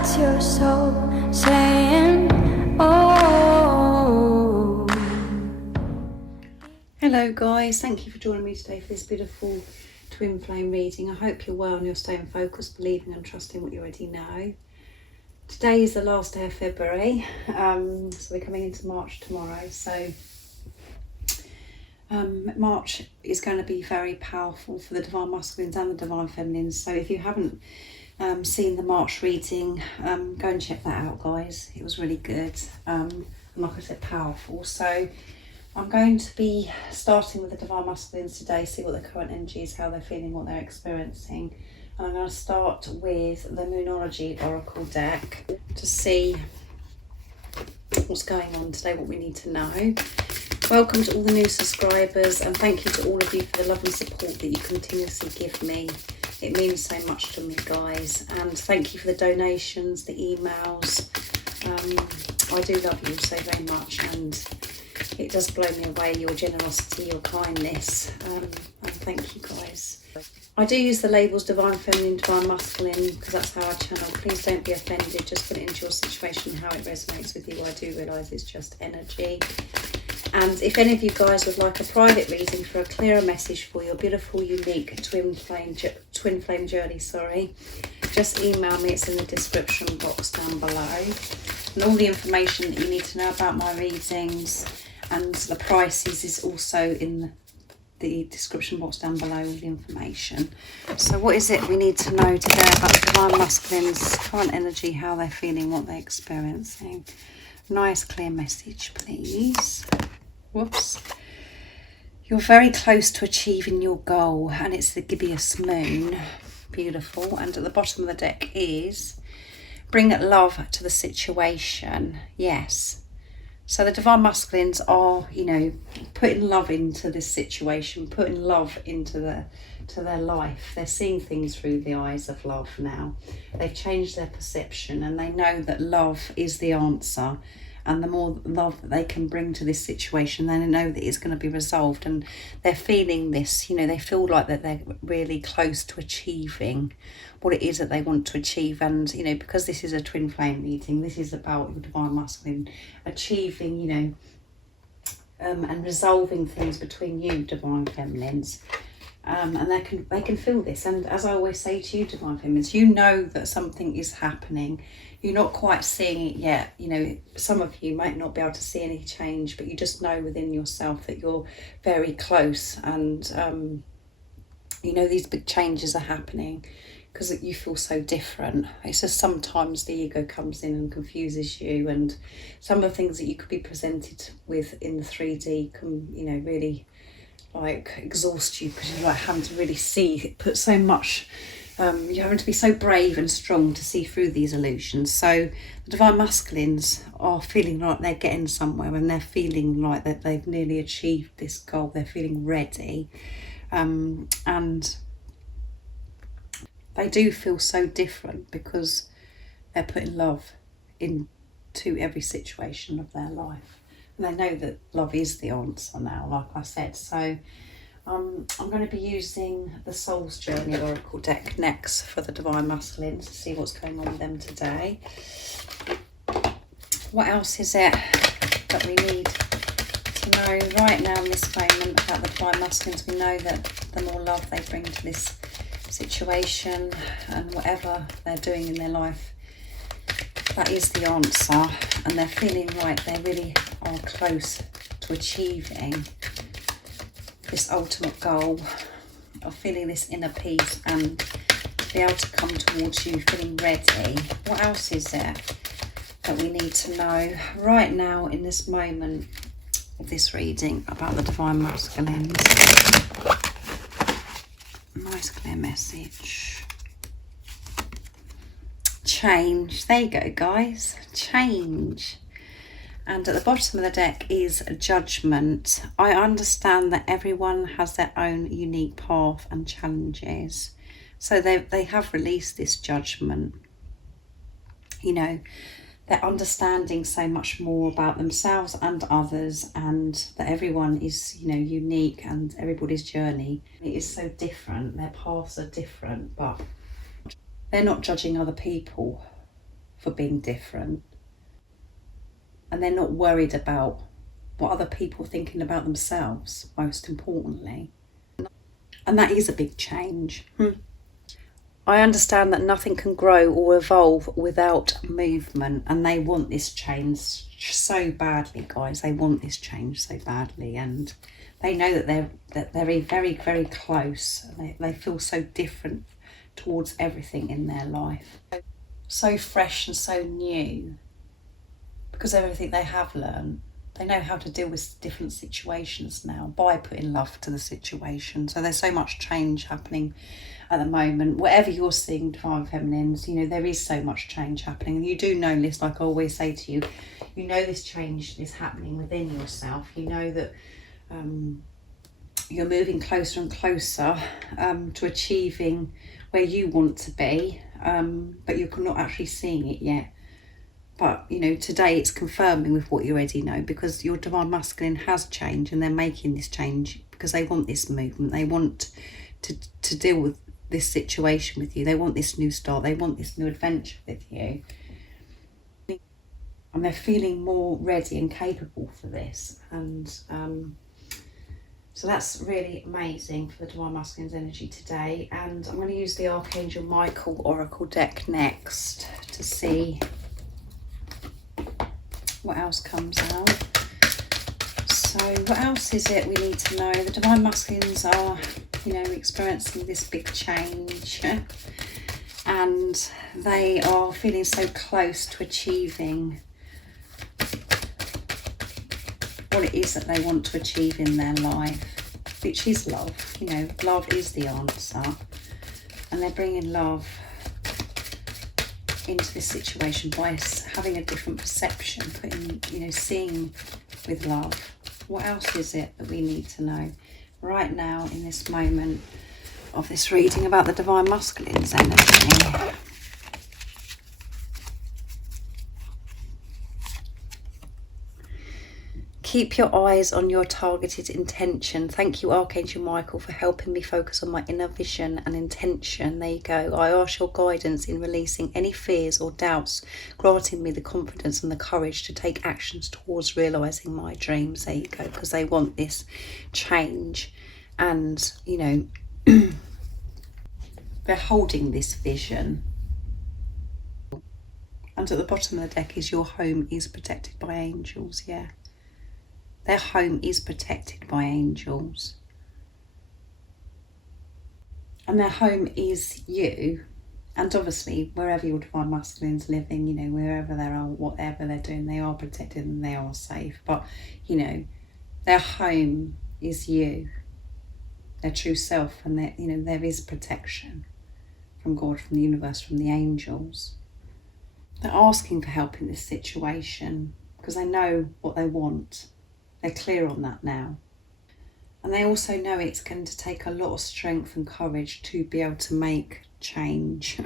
That's your soul saying, oh. Hello guys, thank you for joining me today for this beautiful twin flame reading. I hope you're well and you're staying focused, believing and trusting what you already know. Today is the last day of February, so we're coming into March tomorrow. So March is going to be very powerful for the Divine Masculines and the Divine Feminines. So if you haven't seen the March reading, go and check that out, guys. It was really good, and like I said, powerful. So I'm going to be starting with the Divine Masculines today, see what the current energy is, how they're feeling, what they're experiencing. And I'm going to start with the Moonology Oracle deck to see what's going on today, what we need to know. Welcome to all the new subscribers, and thank you to all of you for the love and support that you continuously give me. It means so much to me, guys. And thank you for the donations, the emails. I do love you so very much, and it does blow me away, your generosity, your kindness, and thank you, guys. I do use the labels Divine Feminine, Divine Masculine, because that's how I channel. Please don't be offended, just put it into your situation, how it resonates with you. I do realise it's just energy. And if any of you guys would like a private reading for a clearer message for your beautiful, unique twin flame journey, just email me. It's in the description box down below. And all the information that you need to know about my readings and the prices is also in the description box down below, all the information. So what is it we need to know today about the Divine Masculines, current energy, how they're feeling, what they're experiencing? Nice clear message, please. Whoops. You're very close to achieving your goal, and it's the gibbous moon. Beautiful. And at the bottom of the deck is bring love to the situation. Yes. So the Divine Masculines are, putting love into this situation, putting love into their life. They're seeing things through the eyes of love now. They've changed their perception, and they know that love is the answer. And the more love that they can bring to this situation, they know that it's going to be resolved. And they're feeling this, they feel like that they're really close to achieving what it is that they want to achieve. And, because this is a twin flame reading, this is about your Divine Masculine achieving, and resolving things between you, Divine Feminines. And they can feel this. And as I always say to you, Divine Feminines, you know that something is happening. You're not quite seeing it yet. Some of you might not be able to see any change, but you just know within yourself that you're very close. And, these big changes are happening because you feel so different. It's just sometimes the ego comes in and confuses you. And some of the things that you could be presented with in the 3D can, really exhaust you, because you're having to really see, put so much, you're having to be so brave and strong to see through these illusions. So the Divine Masculines are feeling like they're getting somewhere, and they're feeling like that they've nearly achieved this goal. They're feeling ready, and they do feel so different because they're putting love into every situation of their life. And they know that love is the answer now, like I said. So I'm going to be using the Soul's Journey Oracle deck next for the Divine Masculines to see what's going on with them today. What else is it that we need to know right now in this moment about the Divine Masculines? We know that the more love they bring to this situation and whatever they're doing in their life, that is the answer. And they're feeling like they really are close to achieving this ultimate goal of feeling this inner peace and be able to come towards you feeling ready. What else is there that we need to know right now in this moment of this reading about the Divine Masculines? Nice clear message. Change. There you go, guys. Change. And at the bottom of the deck is Judgment. I understand that everyone has their own unique path and challenges. So they have released this judgment. They're understanding so much more about themselves and others, and that everyone is, unique, and everybody's journey is so different. Their paths are different, but they're not judging other people for being different. And they're not worried about what other people are thinking about themselves, most importantly. And that is a big change. I understand that nothing can grow or evolve without movement, and they want this change so badly, guys. They want this change so badly, and they know that they're very, very close. They feel so different towards everything in their life, so fresh and so new, because everything they have learned. They know how to deal with different situations now by putting love to the situation. So there's so much change happening at the moment. Whatever you're seeing, Divine Feminines, you know, there is so much change happening. And you do know this, like I always say to you, you know this change is happening within yourself. You know that you're moving closer and closer to achieving where you want to be, but you're not actually seeing it yet. But, you know, today it's confirming with what you already know, because your Divine Masculine has changed, and they're making this change because they want this movement. They want to deal with this situation with you. They want this new start. They want this new adventure with you. And they're feeling more ready and capable for this. And so that's really amazing for the Divine Masculine's energy today. And I'm going to use the Archangel Michael Oracle deck next to see what else comes out. So what else is it we need to know? The Divine Masculines are, you know, experiencing this big change, and they are feeling so close to achieving what it is that they want to achieve in their life, which is love. You know, love is the answer, and they're bringing love into this situation by having a different perception, putting, you know, seeing with love. What else is it that we need to know right now in this moment of this reading about the Divine Masculine's energy? Keep your eyes on your targeted intention. Thank you, Archangel Michael, for helping me focus on my inner vision and intention. There you go. I ask your guidance in releasing any fears or doubts, granting me the confidence and the courage to take actions towards realising my dreams. There you go, because they want this change. And, you know, they're holding this vision. And at the bottom of the deck is your home is protected by angels, yeah. Their home is protected by angels. And their home is you. And obviously, wherever your Divine Masculine's living, you know, wherever they are, whatever they're doing, they are protected and they are safe. But, you know, their home is you. Their true self. And, you know, there is protection from God, from the universe, from the angels. They're asking for help in this situation because they know what they want. They're clear on that now. And they also know it's going to take a lot of strength and courage to be able to make change.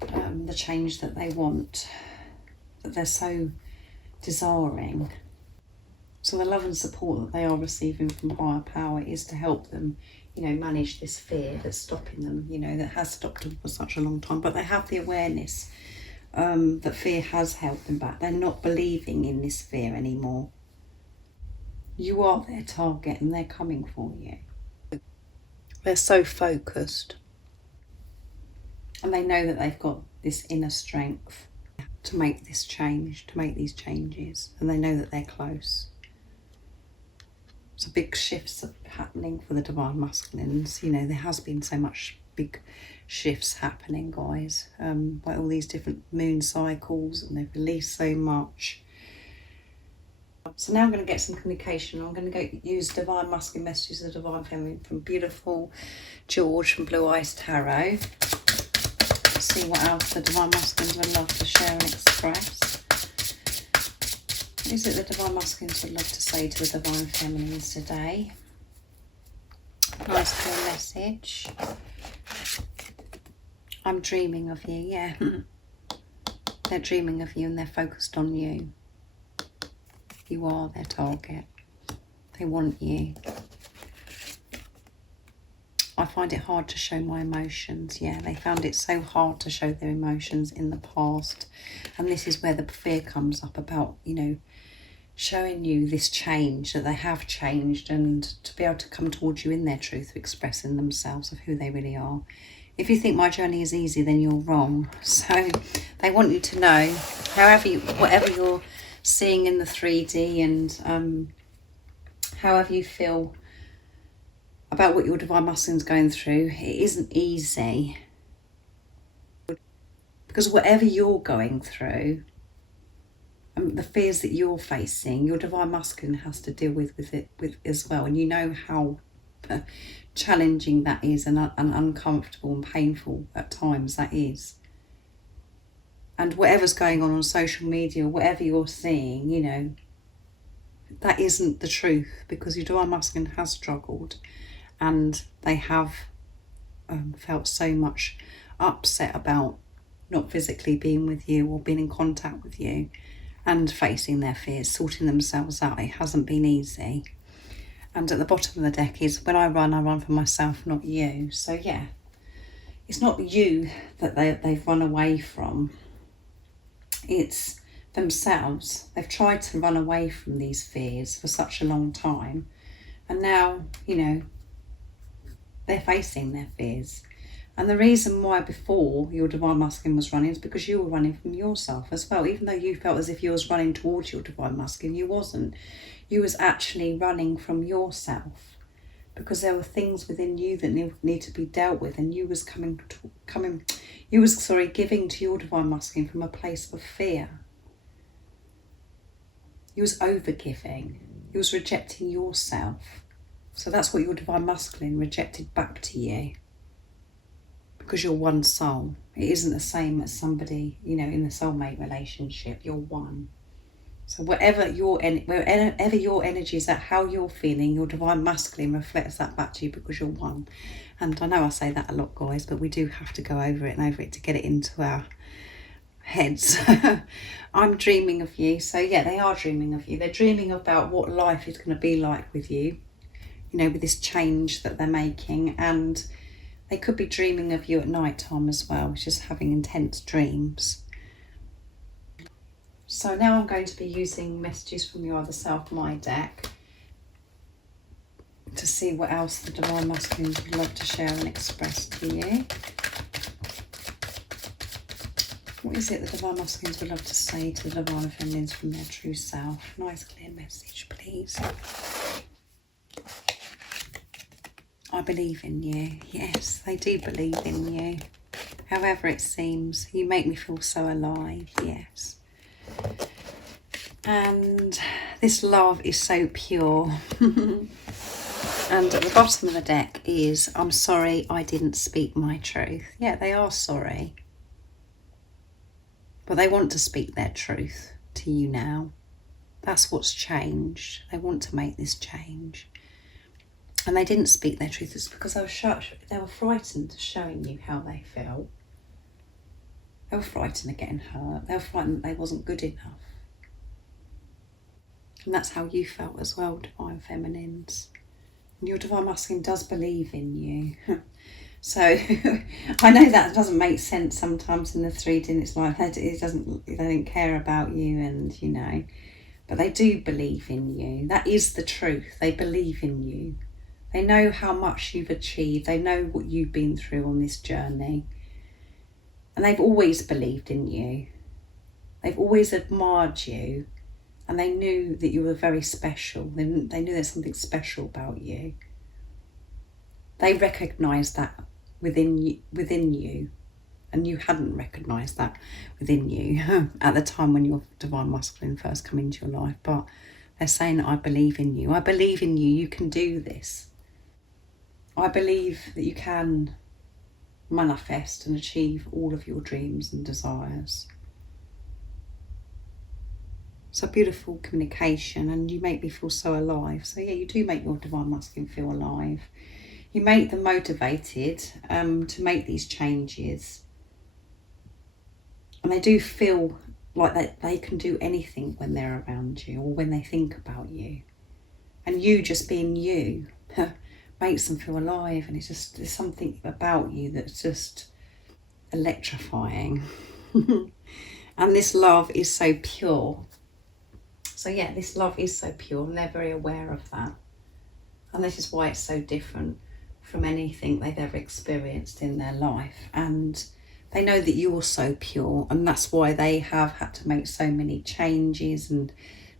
The change that they want, that they're so desiring. So the love and support that they are receiving from higher power is to help them, you know, manage this fear that's stopping them, you know, that has stopped them for such a long time. But they have the awareness that fear has held them back. They're not believing in this fear anymore. You are their target and they're coming for you. They're so focused. And they know that they've got this inner strength to make this change, to make these changes. And they know that they're close. So big shifts are happening for the Divine Masculines. You know, there has been so much big shifts happening, guys. By all these different moon cycles, and they've released so much. So now I'm going to get some communication. I'm going to use Divine Masculine Messages of the Divine Feminine from beautiful George from Blue Eyes Tarot. See what else the Divine Masculines would love to share and express. What is it the Divine Masculines would love to say to the Divine Feminines today? Nice clear message. I'm dreaming of you, yeah. They're dreaming of you and they're focused on you. You are their target. They want you. I find it hard to show my emotions. Yeah, they found it so hard to show their emotions in the past. And this is where the fear comes up about, you know, showing you this change, that they have changed, and to be able to come towards you in their truth, expressing themselves of who they really are. If you think my journey is easy, then you're wrong. So they want you to know, whatever you're seeing in the 3D, and however you feel about what your divine masculine's going through, it isn't easy. Because whatever you're going through, the fears that you're facing, your divine masculine has to deal with it as well. And you know how challenging that is, and uncomfortable and painful at times that is. And whatever's going on social media, whatever you're seeing, you know, that isn't the truth, because your divine masculine has struggled, and they have felt so much upset about not physically being with you or being in contact with you, and facing their fears, sorting themselves out. It hasn't been easy. And at the bottom of the deck is, when I run for myself, not you. So yeah, it's not you that they've run away from. It's themselves. They've tried to run away from these fears for such a long time. And now, you know, they're facing their fears. And the reason why before your divine masculine was running is because you were running from yourself as well. Even though you felt as if you was running towards your divine masculine, you wasn't. You was actually running from yourself, because there were things within you that need to be dealt with, and you was giving to your divine masculine from a place of fear. You was overgiving. You was rejecting yourself. So that's what your divine masculine rejected back to you. Because you're one soul. It isn't the same as somebody, you know, in the soulmate relationship. You're one. So wherever your energy is at, how you're feeling, your divine masculine reflects that back to you, because you're one. And I know I say that a lot, guys, but we do have to go over it to get it into our heads. I'm dreaming of you. So yeah, they are dreaming of you. They're dreaming about what life is going to be like with you, you know, with this change that they're making. And they could be dreaming of you at night time as well, just having intense dreams. So now I'm going to be using messages from your other self, my deck, to see what else the divine masculines would love to share and express to you. What is it the divine masculines would love to say to the divine feminines from their true self? Nice clear message, please. I believe in you. Yes, they do believe in you. However it seems, you make me feel so alive. Yes. And this love is so pure. And at the bottom of the deck is, I'm sorry I didn't speak my truth. Yeah, they are sorry. But they want to speak their truth to you now. That's what's changed. They want to make this change. And they didn't speak their truth. It's because they were frightened of showing you how they felt. They were frightened of getting hurt. They were frightened that they wasn't good enough. And that's how you felt as well, divine feminines. And your divine masculine does believe in you. So I know that doesn't make sense sometimes in the 3D, and it's like they don't care about you, and you know, but they do believe in you. That is the truth. They believe in you. They know how much you've achieved. They know what you've been through on this journey. And they've always believed in you. They've always admired you. And they knew that you were very special. They knew there's something special about you. They recognised that within you. And you hadn't recognised that within you at the time when your divine masculine first come into your life. But they're saying that I believe in you. I believe in you. You can do this. I believe that you can manifest and achieve all of your dreams and desires. It's a beautiful communication, and you make me feel so alive. So yeah, you do make your divine masculine feel alive. You make them motivated to make these changes. And they do feel like that they can do anything when they're around you or when they think about you. And you just being you makes them feel alive, and there's something about you that's just electrifying. And this love is so pure. So yeah, this love is so pure, and they're very aware of that. And this is why it's so different from anything they've ever experienced in their life. And they know that you're so pure, and that's why they have had to make so many changes, and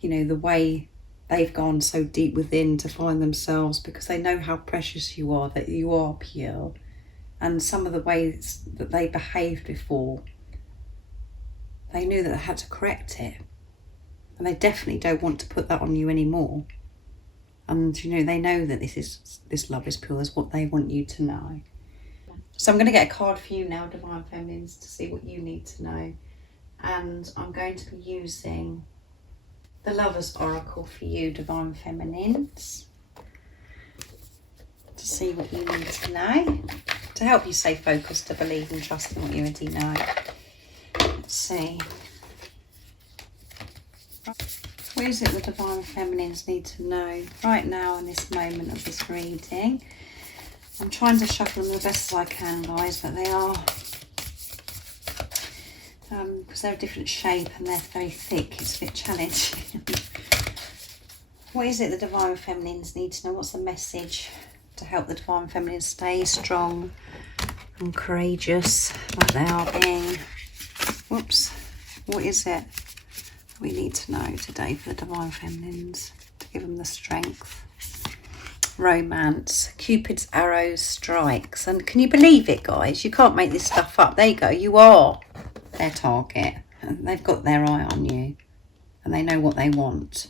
you know, the way they've gone so deep within to find themselves, because they know how precious you are, that you are pure. And some of the ways that they behaved before, they knew that they had to correct it, and they definitely don't want to put that on you anymore. And you know, they know that this love is pure. That's what they want you to know. So I'm going to get a card for you now, Divine Feminines, to see what you need to know. And I'm going to be using the Lover's Oracle for you, Divine Feminines, to see what you need to know, to help you stay focused, to believe and trust in what you already know. Let's see. What is it the Divine Feminines need to know right now in this moment of this reading? I'm trying to shuffle them the best as I can, guys, but they are, because they're a different shape and they're very thick, it's a bit challenging. What is it the Divine Feminines need to know? What's the message to help the Divine Feminines stay strong and courageous like they are being? Whoops. What is it we need to know today for the Divine Feminines to give them the strength? Romance. Cupid's arrow strikes. And can you believe it, guys? You can't make this stuff up. There you go. You are their target. And they've got their eye on you. And they know what they want.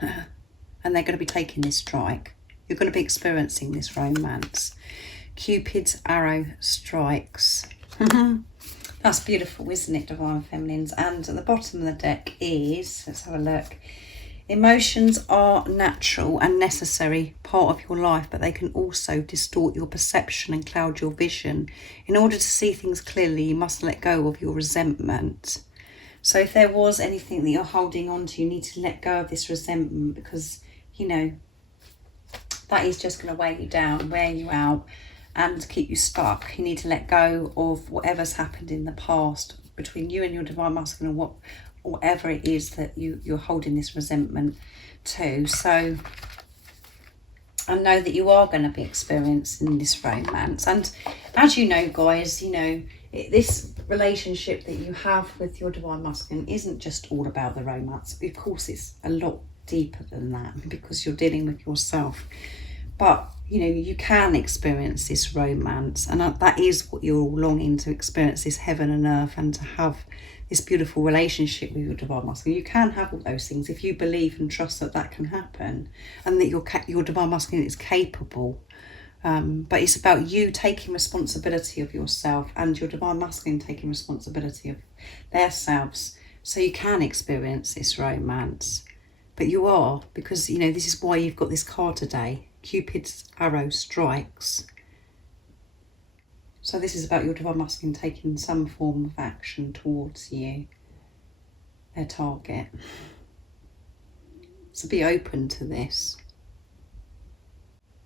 And they're going to be taking this strike. You're going to be experiencing this romance. Cupid's arrow strikes. That's beautiful, isn't it, Divine Feminines? And at the bottom of the deck is, let's have a look. Emotions are natural and necessary part of your life, but they can also distort your perception and cloud your vision. In order to see things clearly, you must let go of your resentment. So if there was anything that you're holding on to, you need to let go of this resentment, because, you know, that is just going to weigh you down, wear you out, and keep you stuck. You need to let go of whatever's happened in the past between you and your Divine Masculine, or whatever it is that you're holding this resentment to. So I know that you are going to be experiencing this romance. And as you know, guys, you know, this relationship that you have with your Divine Masculine isn't just all about the romance. Of course, it's a lot deeper than that, because you're dealing with yourself. But, you know, you can experience this romance, and that is what you're longing to experience, this heaven and earth, and to have this beautiful relationship with your Divine Masculine. You can have all those things if you believe and trust that that can happen, and that your Divine Masculine is capable. But it's about you taking responsibility of yourself, and your Divine Masculine taking responsibility of their selves, so you can experience this romance. But you are, because, you know, this is why you've got this card today. Cupid's arrow strikes. So this is about your Divine Masculine taking some form of action towards you, their target. So be open to this.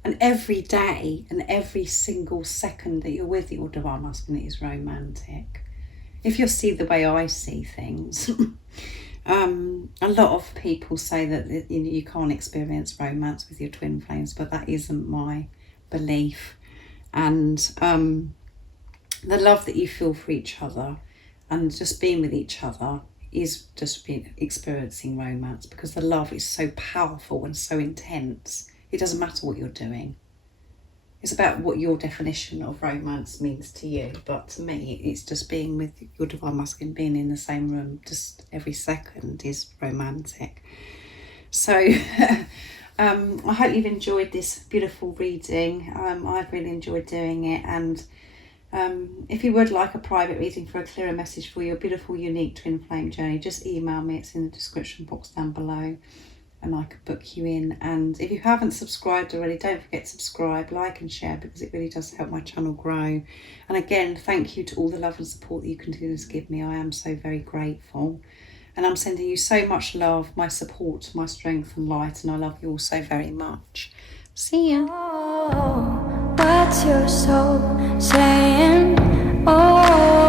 And every day and every single second that you're with your Divine Masculine is romantic. If you see the way I see things, a lot of people say that, you know, you can't experience romance with your twin flames, but that isn't my belief. And the love that you feel for each other and just being with each other is just experiencing romance, because the love is so powerful and so intense. It doesn't matter what you're doing. It's about what your definition of romance means to you. But to me, it's just being with your Divine Masculine, being in the same room just every second is romantic. So I hope you've enjoyed this beautiful reading. I've really enjoyed doing it. And if you would like a private reading for a clearer message for your beautiful, unique twin flame journey, just email me. It's in the description box down below, and I could book you in. And if you haven't subscribed already, don't forget to subscribe, like and share, because it really does help my channel grow. And again, thank you to all the love and support that you continue to give me. I am so very grateful. And I'm sending you so much love, my support, my strength and light, and I love you all so very much. See ya. Oh, what's your soul saying? Oh.